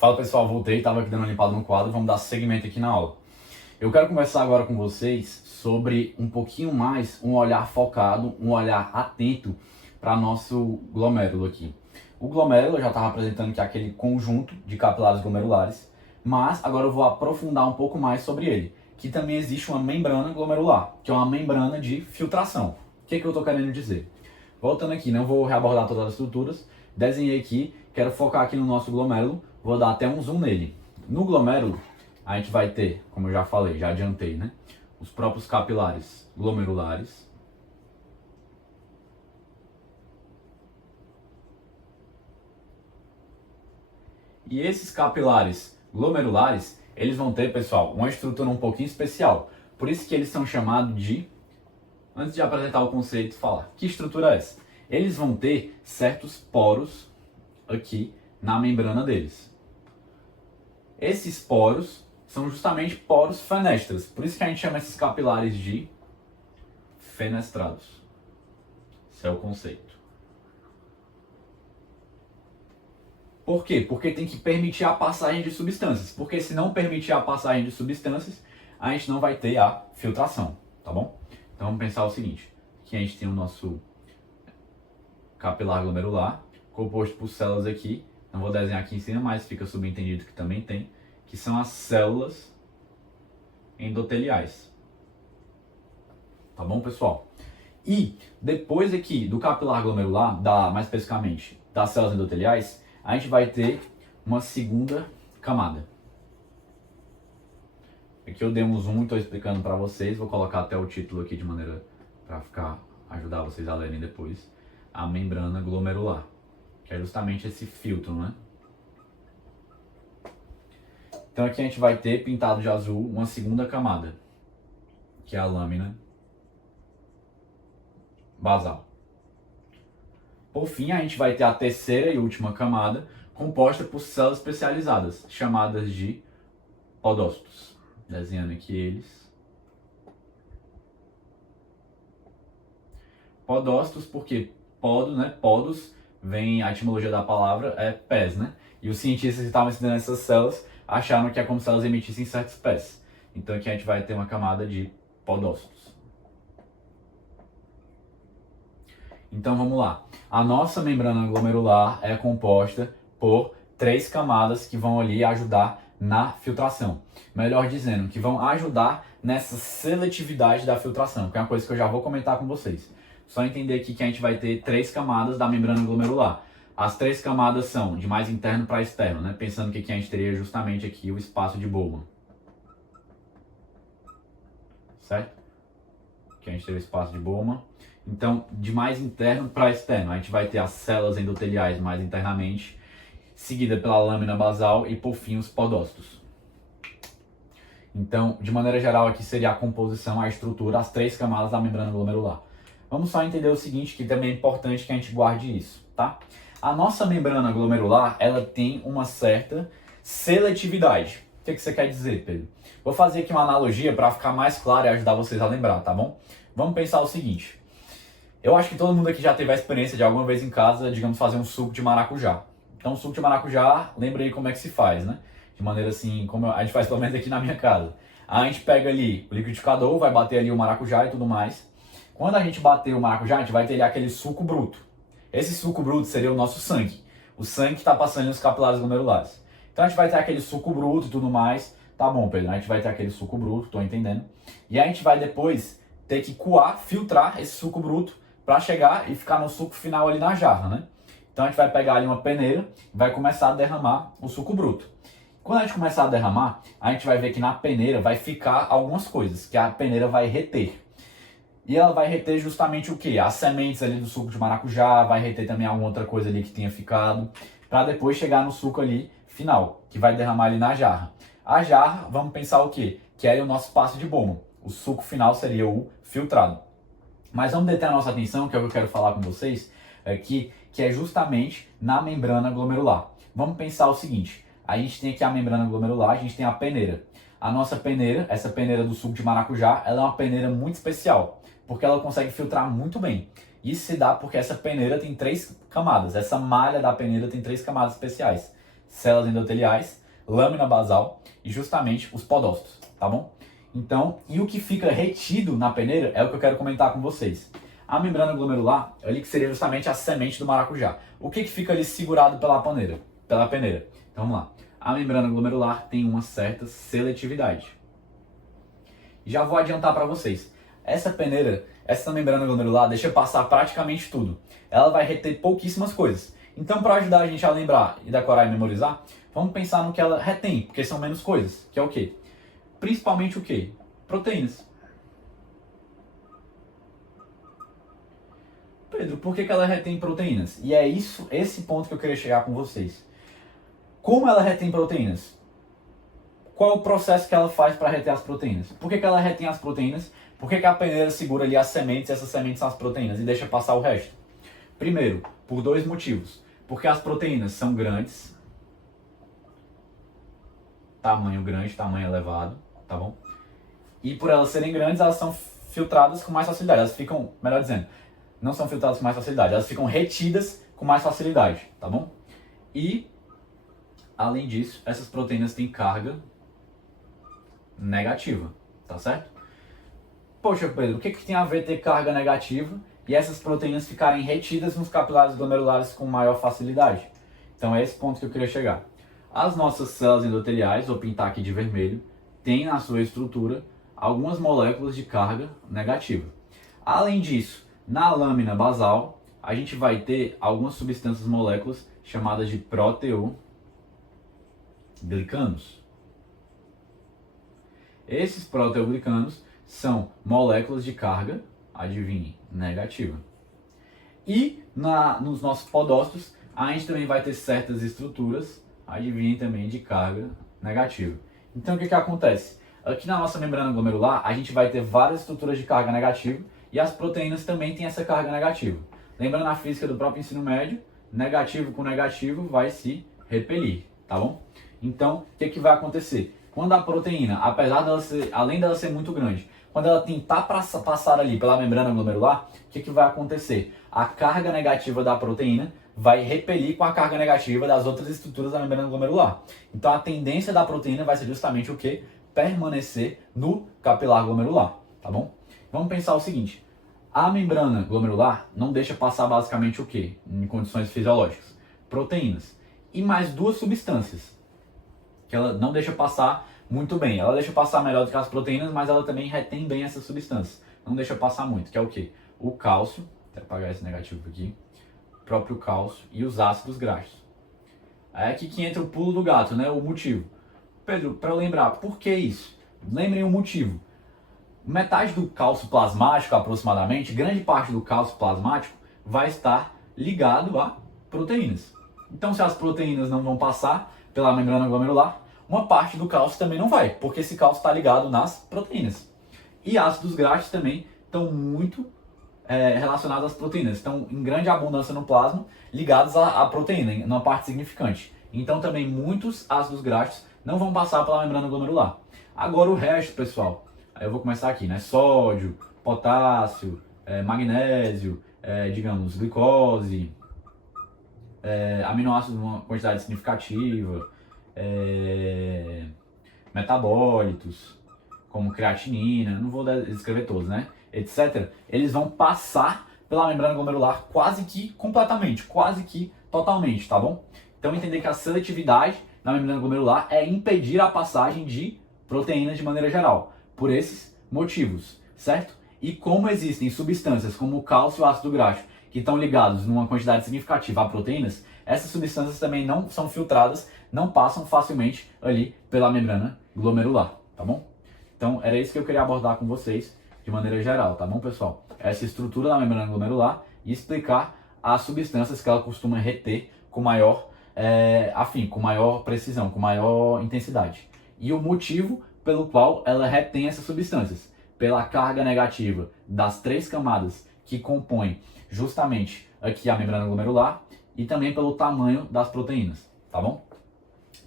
Fala pessoal, voltei, estava aqui dando uma limpada no quadro, vamos dar seguimento aqui na aula. Eu quero conversar agora com vocês sobre um pouquinho mais um olhar focado, um olhar atento para nosso glomérulo aqui. O glomérulo eu já estava apresentando que é aquele conjunto de capilares glomerulares, mas agora eu vou aprofundar um pouco mais sobre ele, que também existe uma membrana glomerular, que é uma membrana de filtração. O que eu estou querendo dizer? Voltando aqui, não vou reabordar todas as estruturas, desenhei aqui, quero focar aqui no nosso glomérulo, vou dar até um zoom nele. No glomérulo, a gente vai ter, como eu já falei, já adiantei, né? Os próprios capilares glomerulares. E esses capilares glomerulares, eles vão ter, pessoal, uma estrutura um pouquinho especial. Por isso que eles são chamados de... Antes de apresentar o conceito, falar. Que estrutura é essa? Eles vão ter certos poros aqui na membrana deles. Esses poros são justamente poros fenestras. Por isso que a gente chama esses capilares de fenestrados. Esse é o conceito. Por quê? Porque tem que permitir a passagem de substâncias. Porque se não permitir a passagem de substâncias, a gente não vai ter a filtração, tá bom? Então vamos pensar o seguinte. Aqui a gente tem o nosso capilar glomerular, composto por células aqui. Não vou desenhar aqui em cima, mas fica subentendido que também tem, que são as células endoteliais. Tá bom, pessoal? E depois aqui do capilar glomerular, mais especificamente das células endoteliais, a gente vai ter uma segunda camada. Aqui eu dei um zoom e estou explicando para vocês, vou colocar até o título aqui de maneira para ajudar vocês a lerem depois. A membrana glomerular, que é justamente esse filtro, né? Então aqui a gente vai ter, pintado de azul, uma segunda camada, que é a lâmina basal. Por fim, a gente vai ter a terceira e última camada, composta por células especializadas, chamadas de podócitos. Desenhando aqui eles. Podócitos, porque podo, né? Podos, vem a etimologia da palavra, é pés, né? E os cientistas que estavam estudando essas células acharam que é como se elas emitissem certos pés. Então aqui a gente vai ter uma camada de podócitos. Então vamos lá. A nossa membrana glomerular é composta por 3 camadas que vão ali ajudar na filtração. Melhor dizendo, que vão ajudar nessa seletividade da filtração, que é uma coisa que eu já vou comentar com vocês. Só entender aqui que a gente vai ter 3 camadas da membrana glomerular. As 3 camadas são de mais interno para externo, né? Pensando que aqui a gente teria justamente aqui o espaço de Bowman. Certo? Aqui a gente teria o espaço de Bowman. Então, de mais interno para externo, a gente vai ter as células endoteliais mais internamente, seguida pela lâmina basal e, por fim, os podócitos. Então, de maneira geral, aqui seria a composição, a estrutura, as 3 camadas da membrana glomerular. Vamos só entender o seguinte, que também é importante que a gente guarde isso, tá? A nossa membrana glomerular, ela tem uma certa seletividade. O que você quer dizer, Pedro? Vou fazer aqui uma analogia para ficar mais claro e ajudar vocês a lembrar, tá bom? Vamos pensar o seguinte. Eu acho que todo mundo aqui já teve a experiência de alguma vez em casa, digamos, fazer um suco de maracujá. Então, suco de maracujá, lembra aí como é que se faz, né? De maneira assim, como a gente faz pelo menos aqui na minha casa. A gente pega ali o liquidificador, vai bater ali o maracujá e tudo mais. Quando a gente bater o maracujá, a gente vai ter ali aquele suco bruto. Esse suco bruto seria o nosso sangue. O sangue que está passando nos capilares glomerulares. Então, a gente vai ter aquele suco bruto e tudo mais. Tá bom, Pedro, a gente vai ter aquele suco bruto, tô entendendo. E a gente vai depois ter que coar, filtrar esse suco bruto para chegar e ficar no suco final ali na jarra, né? Então a gente vai pegar ali uma peneira e vai começar a derramar o suco bruto. Quando a gente começar a derramar, a gente vai ver que na peneira vai ficar algumas coisas, que a peneira vai reter. E ela vai reter justamente o quê? As sementes ali do suco de maracujá, vai reter também alguma outra coisa ali que tenha ficado, para depois chegar no suco ali final, que vai derramar ali na jarra. A jarra, vamos pensar o quê? Que é o nosso passo de Bowman. O suco final seria o filtrado. Mas vamos deter a nossa atenção, que é o que eu quero falar com vocês aqui, que é justamente na membrana glomerular. Vamos pensar o seguinte, a gente tem aqui a membrana glomerular, a gente tem a peneira. A nossa peneira, essa peneira do suco de maracujá, ela é uma peneira muito especial, porque ela consegue filtrar muito bem. Isso se dá porque essa peneira tem 3 camadas, essa malha da peneira tem 3 camadas especiais. células endoteliais, lâmina basal e justamente os podócitos, tá bom? Então, e o que fica retido na peneira é o que eu quero comentar com vocês. A membrana glomerular, ali que seria justamente a semente do maracujá. O que fica ali segurado pela peneira? Então vamos lá. A membrana glomerular tem uma certa seletividade. Já vou adiantar para vocês. Essa peneira, essa membrana glomerular deixa passar praticamente tudo. Ela vai reter pouquíssimas coisas. Então, para ajudar a gente a lembrar e decorar e memorizar, vamos pensar no que ela retém, porque são menos coisas, que é o quê? Principalmente o quê? Proteínas. Pedro, por que ela retém proteínas? E é esse ponto que eu queria chegar com vocês. Como ela retém proteínas? Qual é o processo que ela faz para reter as proteínas? Por que ela retém as proteínas? Por que a peneira segura ali as sementes, e essas sementes são as proteínas, e deixa passar o resto? Primeiro, por dois motivos. Porque as proteínas são grandes, tamanho grande, tamanho elevado, tá bom? E por elas serem grandes, elas são filtradas com mais facilidade. Elas ficam, melhor dizendo, não são filtradas com mais facilidade, elas ficam retidas com mais facilidade, tá bom? E, além disso, essas proteínas têm carga negativa, tá certo? Poxa, Pedro, o que tem a ver ter carga negativa e essas proteínas ficarem retidas nos capilares glomerulares com maior facilidade? Então é esse ponto que eu queria chegar. As nossas células endoteliais, vou pintar aqui de vermelho, têm na sua estrutura algumas moléculas de carga negativa. Além disso, na lâmina basal, a gente vai ter algumas substâncias moléculas chamadas de proteoglicanos. Esses proteoglicanos são moléculas de carga, adivinhe, negativa. E nos nossos podócitos, a gente também vai ter certas estruturas, adivinhe também, de carga negativa. Então o que acontece? Aqui na nossa membrana glomerular, a gente vai ter várias estruturas de carga negativa e as proteínas também têm essa carga negativa. Lembrando a física do próprio ensino médio, negativo com negativo vai se repelir, tá bom? Então, o que vai acontecer? Quando a proteína, apesar dela além dela ser muito grande, quando ela tentar passar ali pela membrana glomerular, o que vai acontecer? A carga negativa da proteína vai repelir com a carga negativa das outras estruturas da membrana glomerular. Então a tendência da proteína vai ser justamente o quê? Permanecer no capilar glomerular, tá bom? Vamos pensar o seguinte, a membrana glomerular não deixa passar basicamente o quê? Em condições fisiológicas? Proteínas. E mais duas substâncias, que ela não deixa passar muito bem. Ela deixa passar melhor do que as proteínas, mas ela também retém bem essas substâncias. Não deixa passar muito, que é o quê? O cálcio, vou apagar esse negativo aqui, o próprio cálcio e os ácidos graxos. É aqui que entra o pulo do gato, né? O motivo. Pedro, para eu lembrar, por que isso? Lembrem o motivo. Metade do cálcio plasmático, aproximadamente, grande parte do cálcio plasmático vai estar ligado a proteínas. Então, se as proteínas não vão passar pela membrana glomerular, uma parte do cálcio também não vai, porque esse cálcio está ligado nas proteínas. E ácidos graxos também estão muito relacionados às proteínas, estão em grande abundância no plasma, ligados à proteína, numa parte significante. Então também muitos ácidos graxos não vão passar pela membrana glomerular. Agora o resto, pessoal, aí eu vou começar aqui, né? Sódio, potássio, magnésio, digamos, glicose, aminoácidos numa quantidade significativa, metabólitos, como creatinina, não vou descrever todos, né? Etc. Eles vão passar pela membrana glomerular quase que completamente, quase que totalmente, tá bom? Então entender que a seletividade na membrana glomerular é impedir a passagem de proteínas de maneira geral, por esses motivos, certo? E como existem substâncias como o cálcio e o ácido graxo que estão ligados numa quantidade significativa a proteínas, essas substâncias também não são filtradas, não passam facilmente ali pela membrana glomerular, tá bom? Então era isso que eu queria abordar com vocês de maneira geral, tá bom, pessoal? Essa estrutura da membrana glomerular e explicar as substâncias que ela costuma reter com maior com maior precisão, com maior intensidade. E o motivo pelo qual ela retém essas substâncias, pela carga negativa das 3 camadas que compõem justamente aqui a membrana glomerular e também pelo tamanho das proteínas, tá bom?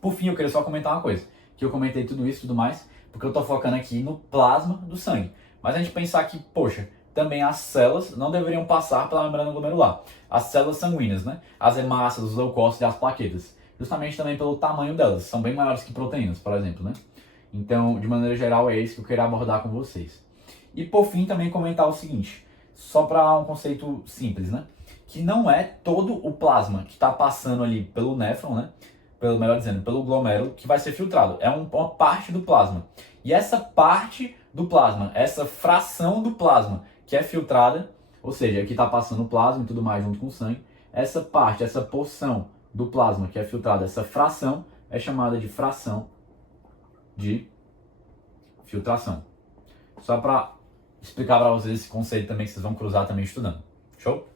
Por fim, eu queria só comentar uma coisa, que eu comentei tudo isso e tudo mais, porque eu tô focando aqui no plasma do sangue. Mas a gente pensar que, poxa, também as células não deveriam passar pela membrana glomerular. As células sanguíneas, né? As hemácias, os leucócitos e as plaquetas. justamente também pelo tamanho delas. São bem maiores que proteínas, por exemplo, né? Então, de maneira geral, é isso que eu queria abordar com vocês. E por fim, também comentar o seguinte, só para um conceito simples, né? Que não é todo o plasma que está passando ali pelo néfron, né? Melhor dizendo, pelo glomérulo, que vai ser filtrado. É uma parte do plasma. E essa parte do plasma, essa fração do plasma que é filtrada, ou seja, aqui está passando o plasma e tudo mais junto com o sangue, essa parte, essa porção do plasma que é filtrada, essa fração, é chamada de fração de filtração. Só para explicar para vocês esse conceito também que vocês vão cruzar também estudando. Show?